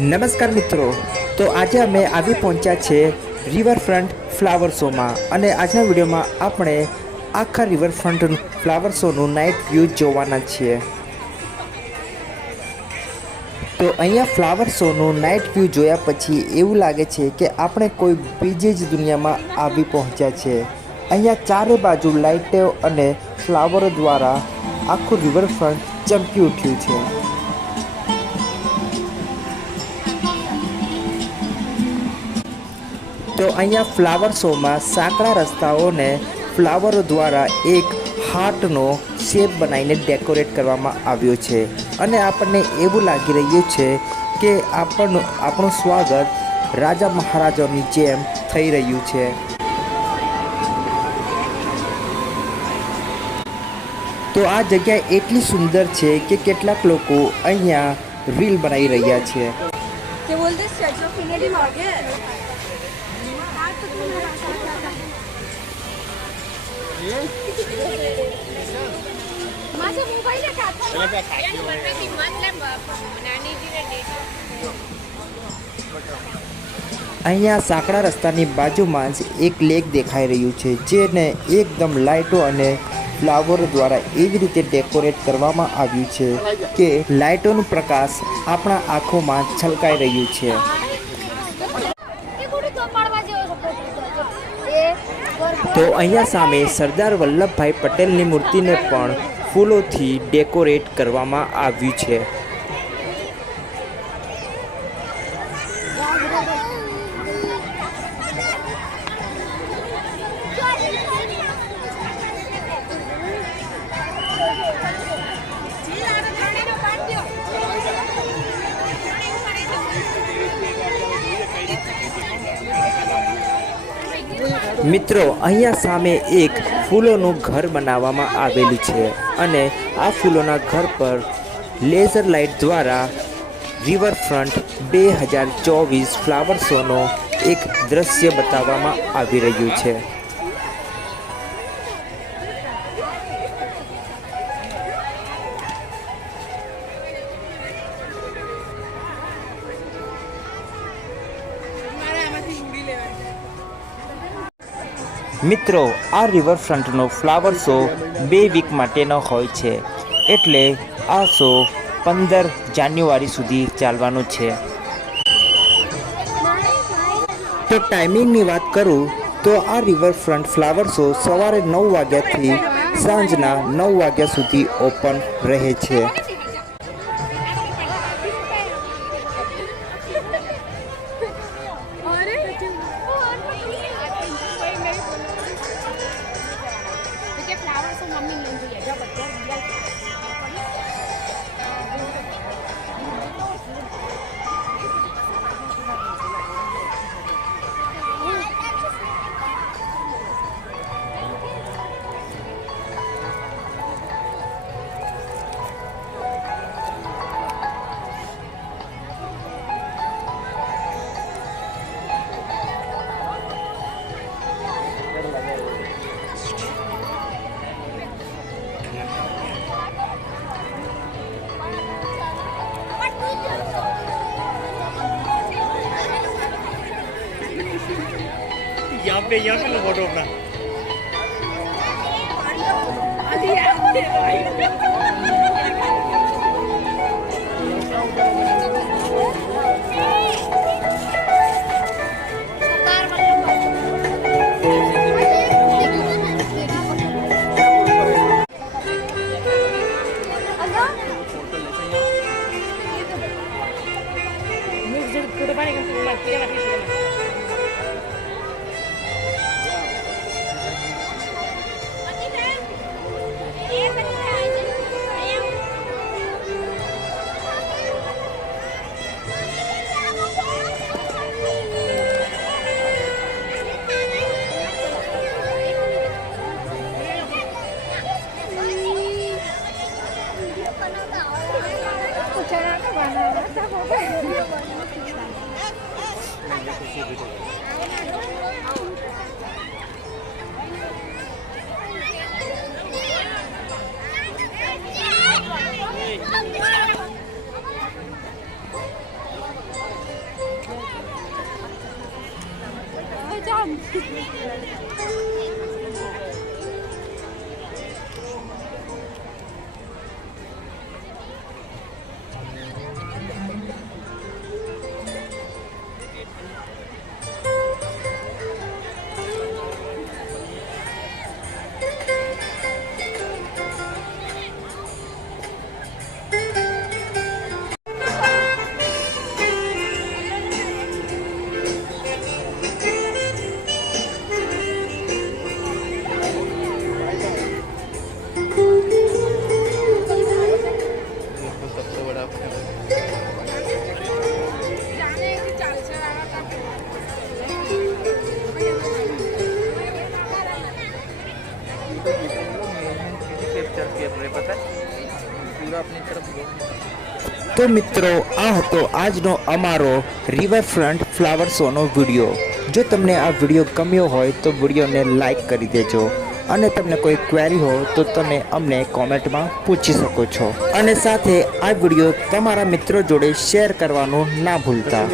નમસ્કાર મિત્રો, તો આજે અમે આવી પહોંચ્યા છે રિવરફ્રન્ટ ફ્લાવર શોમાં અને આજના વિડીયોમાં આપણે આખા રિવરફ્રન્ટ ફ્લાવર શોનું નાઇટ વ્યૂ જોવાના છીએ। તો અહીંયા ફ્લાવર શોનું નાઇટ વ્યૂ જોયા પછી એવું લાગે છે કે આપણે કોઈ બીજી જ દુનિયામાં આવી પહોંચ્યા છે। અહીંયા ચારે બાજુ લાઇટો અને ફ્લાવરો દ્વારા આખું રિવરફ્રન્ટ ચમકી ઉઠ્યું છે। तो अहिया फ्लावर शो में साकड़ा रस्ताओं ने फ्लावरों द्वारा एक हार्टनो शेप बनाईने डेकोरेट करवामां आव्यो छे अने आपने एवुं लागी रह्युं छे के आपणुं स्वागत राजा महाराजाओनी जेम थई रह्युं छे। तो आ जग्या एटली सुंदर छे के केटलाक लोको अहिया रील बनाई रह्या छे। के बोलते स्टैच्यू ऑफ यूनिटी में आ गया माझा मोबाईल आहे का अहिया साकड़ा रस्तानी बाजुमां ज एक लेक देखाई रह्युं छे जेने एकदम लाइटो अने फ्लावर द्वारा एवी रीते डेकोरेट करवामां आव्युं छे के लाइटोनुं प्रकाश आपणा आँखोमां छलकाई रह्युं छे। तो अहिया सामे सरदार वल्लभभाई पटेलनी मूर्तिने पण फूलोथी डेकोरेट करवामां आव्युं छे। मित्रों अहिया सामे एक फूलों घर बनावामां आवेलुं छे अने आ फूलोना घर पर लेजर लाइट द्वारा रिवरफ्रंट 2024 फ्लावर शोनो एक दृश्य बताववामां आवी रह्युं छे। मित्रों आ रिवरफ्रंटनो फ्लावर शो 2 वीक माटेनो होय छे एटले आ शो 15 जान्युआरी सुधी चालवानो छे। तो टाइमिंगनी बात करूँ तो आ रिवरफ्रंट फ्लावर शो सवारे 9 वाग्याथी सांजना 9 वाग्या सुधी ओपन रहे छे। यहाँ पे लो फोटो अपना। सबसे बड़ा पता है पूरा अपनी तरफ। તો મિત્રો આ હતો આજનો અમારો રિવરફ્રન્ટ ફ્લાવર શોનો વિડીયો. જો તમને આ વિડીયો ગમ્યો હોય તો વિડીયોને લાઈક કરી દેજો અને તમને કોઈ ક્વેરી હોય તો તમે અમને કોમેન્ટમાં પૂછી શકો છો અને સાથે આ વિડીયો તમારા મિત્રો જોડે શેર કરવાનું ના ભૂલતા.